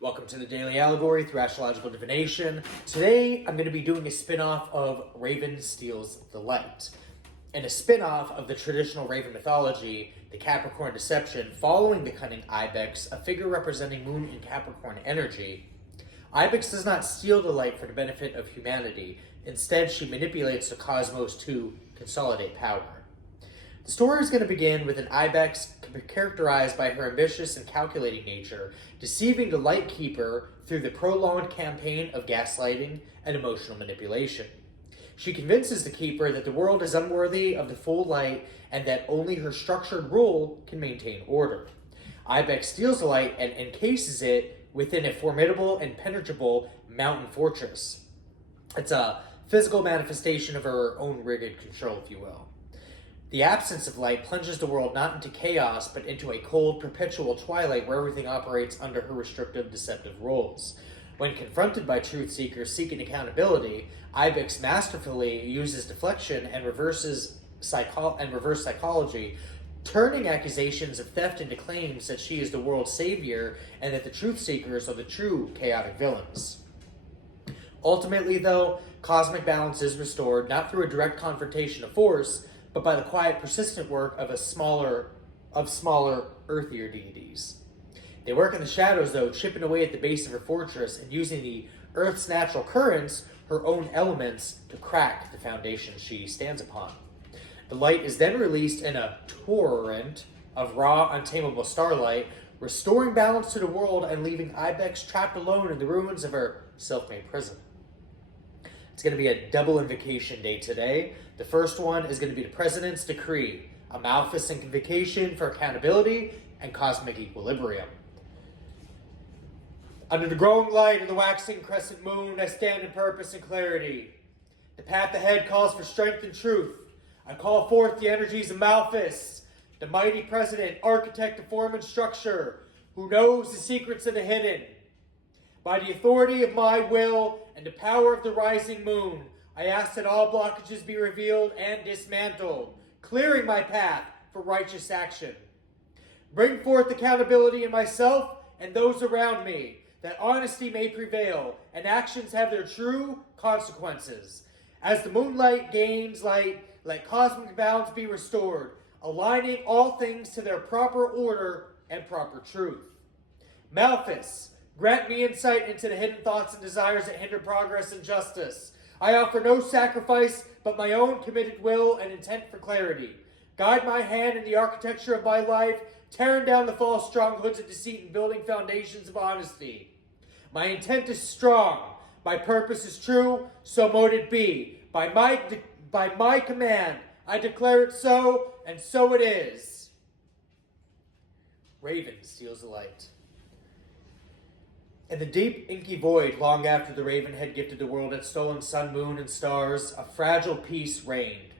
Welcome to the Daily Allegory through Astrological Divination. Today, I'm going to be doing a spin-off of Raven Steals the Light. And a spin-off of the traditional Raven mythology, the Capricorn Deception, following the cunning Ibex, a figure representing Moon and Capricorn energy. Ibex does not steal the light for the benefit of humanity. Instead, she manipulates the cosmos to consolidate power. The story is going to begin with an Ibex characterized by her ambitious and calculating nature, deceiving the light keeper through the prolonged campaign of gaslighting and emotional manipulation. She convinces the keeper that the world is unworthy of the full light and that only her structured rule can maintain order. Ibex steals the light and encases it within a formidable and impenetrable mountain fortress. It's a physical manifestation of her own rigid control, if you will. The absence of light plunges the world not into chaos, but into a cold, perpetual twilight where everything operates under her restrictive, deceptive rules. When confronted by truth seekers seeking accountability, Ibex masterfully uses deflection and reverse psychology, turning accusations of theft into claims that she is the world's savior and that the truth seekers are the true chaotic villains. Ultimately, though, cosmic balance is restored not through a direct confrontation of force, but by the quiet, persistent work of smaller, earthier deities. They work in the shadows, though, chipping away at the base of her fortress and using the Earth's natural currents, her own elements, to crack the foundation she stands upon. The light is then released in a torrent of raw, untamable starlight, restoring balance to the world and leaving Ibex trapped alone in the ruins of her self-made prison. It's going to be a double invocation day today. The first one is going to be the President's Decree, a maleficent invocation for accountability and cosmic equilibrium. Under the growing light of the waxing crescent moon, I stand in purpose and clarity. The path ahead calls for strength and truth. I call forth the energies of Malthus, the mighty president, architect of form and structure, who knows the secrets of the hidden. By the authority of my will and the power of the rising moon, I ask that all blockages be revealed and dismantled, clearing my path for righteous action. Bring forth accountability in myself and those around me, that honesty may prevail and actions have their true consequences. As the moonlight gains light, let cosmic balance be restored, aligning all things to their proper order and proper truth. Malthus, grant me insight into the hidden thoughts and desires that hinder progress and justice. I offer no sacrifice but my own committed will and intent for clarity. Guide my hand in the architecture of my life, tearing down the false strongholds of deceit and building foundations of honesty. My intent is strong. My purpose is true, so mote it be. By my command, I declare it so, and so it is. Raven steals the light. In the deep, inky void, long after the raven had gifted the world its stolen sun, moon, and stars, a fragile peace reigned.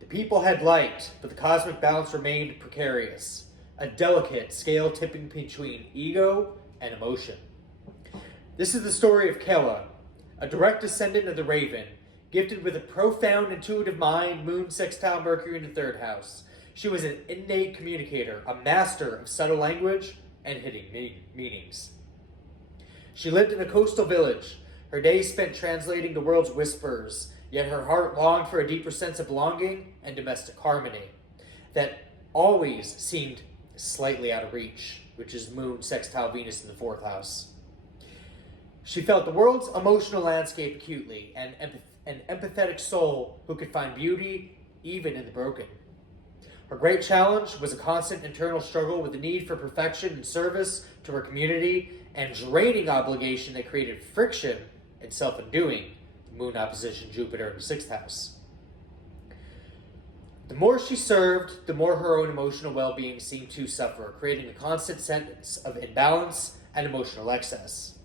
The people had light, but the cosmic balance remained precarious, a delicate scale tipping between ego and emotion. This is the story of Kela, a direct descendant of the raven, gifted with a profound intuitive mind, moon sextile Mercury in the third house. She was an innate communicator, a master of subtle language and hidden meanings. She lived in a coastal village, her days spent translating the world's whispers, yet her heart longed for a deeper sense of belonging and domestic harmony that always seemed slightly out of reach, which is Moon sextile Venus in the fourth house. She felt the world's emotional landscape acutely, and an empathetic soul who could find beauty even in the broken. Her great challenge was a constant internal struggle with the need for perfection and service to her community and draining obligation that created friction and self-undoing, the moon opposition Jupiter in the sixth house. The more she served, the more her own emotional well-being seemed to suffer, creating a constant sense of imbalance and emotional excess.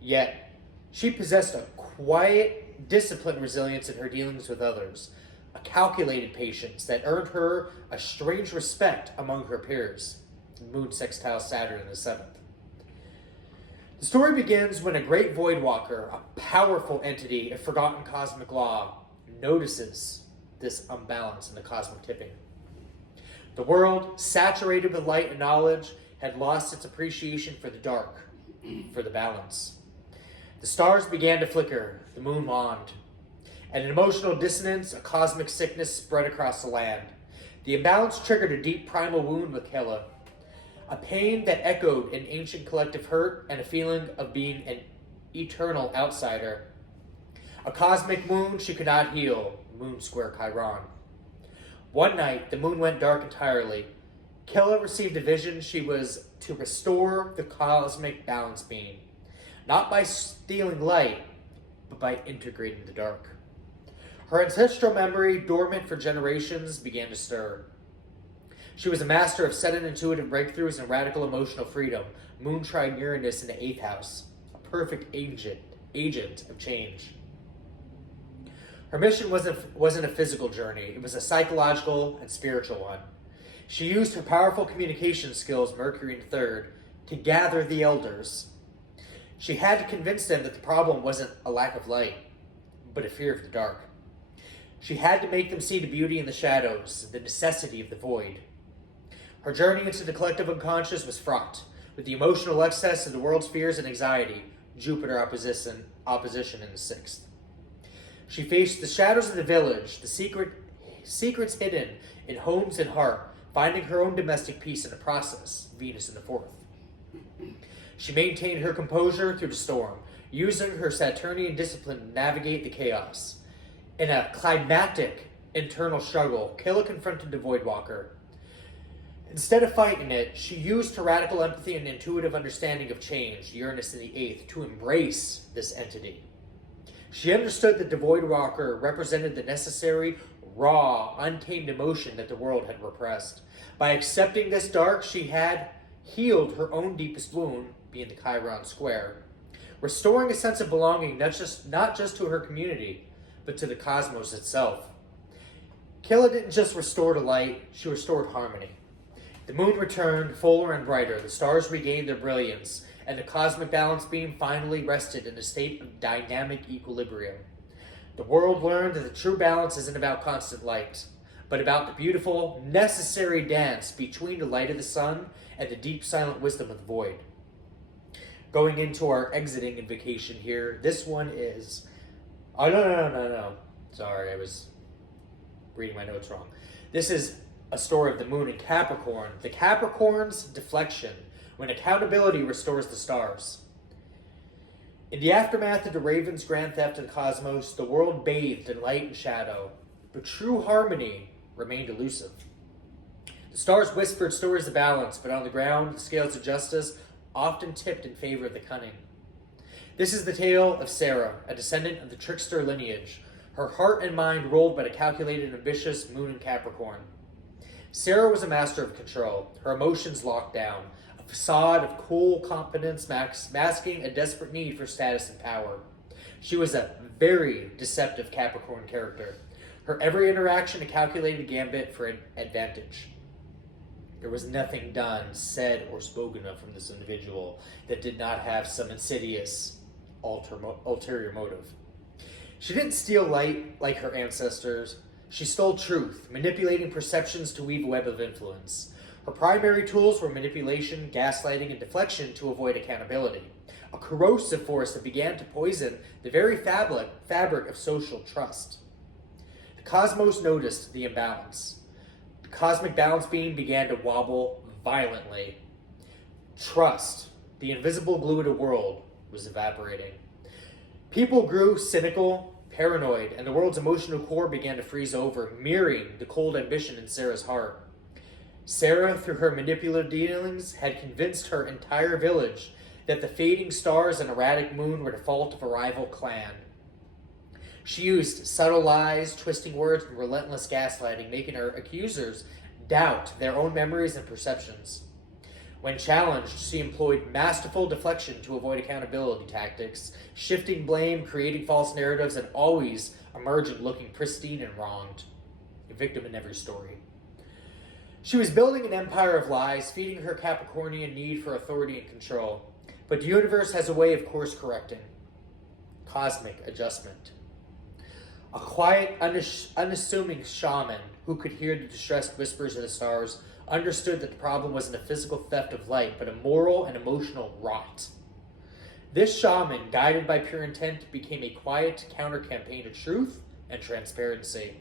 Yet, she possessed a quiet, disciplined resilience in her dealings with others, a calculated patience that earned her a strange respect among her peers. Moon sextile Saturn in the seventh. The story begins when a great void walker, a powerful entity of forgotten cosmic law, notices this unbalance in the cosmic tipping. The world, saturated with light and knowledge, had lost its appreciation for the dark. for the balance. The stars began to flicker, the moon waned, and an emotional dissonance, a cosmic sickness spread across the land. The imbalance triggered a deep primal wound with Killa, a pain that echoed an ancient collective hurt and a feeling of being an eternal outsider. A cosmic wound she could not heal, Moon Square Chiron. One night, the moon went dark entirely. Killa received a vision she was to restore the cosmic balance beam, not by stealing light, but by integrating the dark. Her ancestral memory, dormant for generations, began to stir. She was a master of sudden intuitive breakthroughs and radical emotional freedom. Moon tried Uranus in the 8th house, a perfect agent of change. Her mission wasn't a physical journey, it was a psychological and spiritual one. She used her powerful communication skills, Mercury in 3rd, to gather the elders. She had to convince them that the problem wasn't a lack of light, but a fear of the dark. She had to make them see the beauty in the shadows, the necessity of the void. Her journey into the collective unconscious was fraught with the emotional excess of the world's fears and anxiety, Jupiter opposition in the 6th. She faced the shadows of the village, the secrets hidden in homes and heart, finding her own domestic peace in the process, Venus in the 4th. She maintained her composure through the storm, using her Saturnian discipline to navigate the chaos. In a climactic internal struggle, Killa confronted the Voidwalker. Instead of fighting it, she used her radical empathy and intuitive understanding of change, Uranus in the 8th, to embrace this entity. She understood that the Voidwalker represented the necessary, raw, untamed emotion that the world had repressed. By accepting this dark, she had healed her own deepest wound, being the Chiron square, restoring a sense of belonging not just to her community, but to the cosmos itself. Killa didn't just restore the light, she restored harmony. The moon returned, fuller and brighter, the stars regained their brilliance, and the cosmic balance beam finally rested in a state of dynamic equilibrium. The world learned that the true balance isn't about constant light, but about the beautiful, necessary dance between the light of the sun and the deep, silent wisdom of the void. Going into our exiting invocation here, this one is... Oh, no. Sorry, I was reading my notes wrong. This is a story of the moon in Capricorn, the Capricorn's deflection, when accountability restores the stars. In the aftermath of the Raven's grand theft of the cosmos, the world bathed in light and shadow, but true harmony remained elusive. The stars whispered stories of balance, but on the ground, the scales of justice often tipped in favor of the cunning. This is the tale of Sarah, a descendant of the trickster lineage, her heart and mind ruled by the calculated and ambitious moon in Capricorn. Sarah was a master of control, her emotions locked down, a facade of cool competence masking a desperate need for status and power. She was a very deceptive Capricorn character, her every interaction a calculated gambit for an advantage. There was nothing done, said, or spoken of from this individual that did not have some insidious ulterior motive. She didn't steal light like her ancestors. She stole truth, manipulating perceptions to weave a web of influence. Her primary tools were manipulation, gaslighting, and deflection to avoid accountability, a corrosive force that began to poison the very fabric of social trust. The cosmos noticed the imbalance. The cosmic balance beam began to wobble violently. Trust, the invisible glue of the world, was evaporating. People grew cynical, paranoid, and the world's emotional core began to freeze over, mirroring the cold ambition in Sarah's heart. Sarah, through her manipulative dealings, had convinced her entire village that the fading stars and erratic moon were the fault of a rival clan. She used subtle lies, twisting words, and relentless gaslighting, making her accusers doubt their own memories and perceptions. When challenged, she employed masterful deflection to avoid accountability tactics, shifting blame, creating false narratives, and always emerging looking pristine and wronged, a victim in every story. She was building an empire of lies, feeding her Capricornian need for authority and control. But the universe has a way of course correcting. Cosmic adjustment. A quiet, unassuming shaman who could hear the distressed whispers of the stars understood that the problem wasn't a physical theft of light, but a moral and emotional rot. This shaman, guided by pure intent, became a quiet counter-campaign to truth and transparency.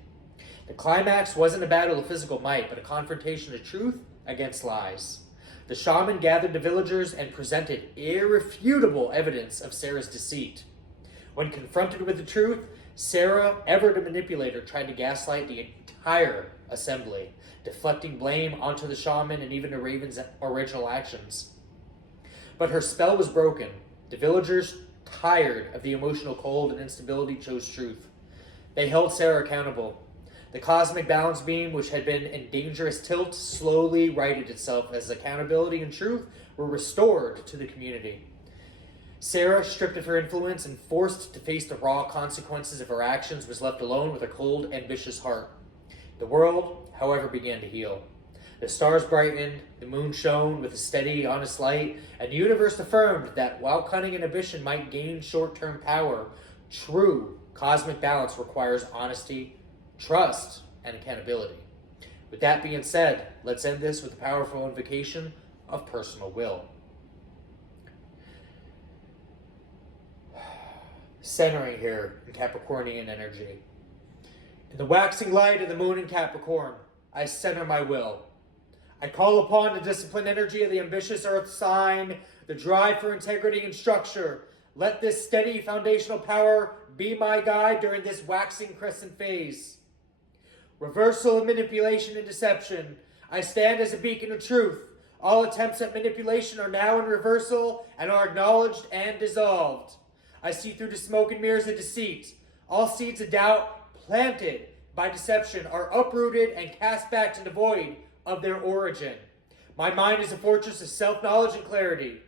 The climax wasn't a battle of physical might, but a confrontation of truth against lies. The shaman gathered the villagers and presented irrefutable evidence of Sarah's deceit. When confronted with the truth, Sarah, ever the manipulator, tried to gaslight the entire assembly, deflecting blame onto the shaman and even the raven's original actions. But her spell was broken. The villagers, tired of the emotional cold and instability, chose truth. They held Sarah accountable. The cosmic balance beam, which had been in dangerous tilt, slowly righted itself as accountability and truth were restored to the community. Sarah, stripped of her influence and forced to face the raw consequences of her actions, was left alone with a cold, ambitious heart. The world, however, began to heal. The stars brightened, the moon shone with a steady, honest light, and the universe affirmed that while cunning and ambition might gain short-term power, true cosmic balance requires honesty, trust, and accountability. With that being said, let's end this with a powerful invocation of personal will. Centering here in Capricornian energy. In the waxing light of the moon in Capricorn, I center my will. I call upon the disciplined energy of the ambitious earth sign, the drive for integrity and structure. Let this steady foundational power be my guide during this waxing crescent phase. Reversal of manipulation and deception. I stand as a beacon of truth. All attempts at manipulation are now in reversal and are acknowledged and dissolved. I see through the smoke and mirrors of deceit. All seeds of doubt planted by deception are uprooted and cast back to the void of their origin. My mind is a fortress of self-knowledge and clarity.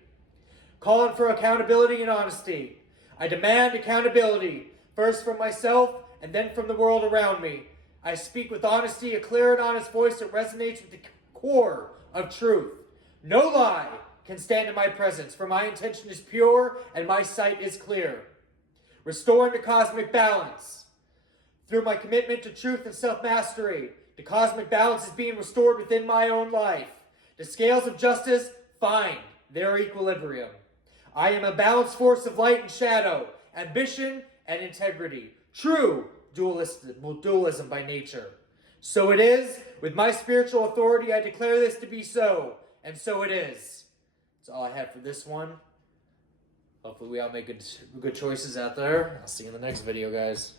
Calling for accountability and honesty. I demand accountability, first from myself and then from the world around me. I speak with honesty, a clear and honest voice that resonates with the core of truth. No lie can stand in my presence, for my intention is pure and my sight is clear. Restoring the cosmic balance. Through my commitment to truth and self-mastery, the cosmic balance is being restored within my own life. The scales of justice find their equilibrium. I am a balanced force of light and shadow, ambition and integrity, true dualism by nature. So it is. With my spiritual authority, I declare this to be so, and so it is. That's all I have for this one. Hopefully we all make good choices out there. I'll see you in the next video, guys.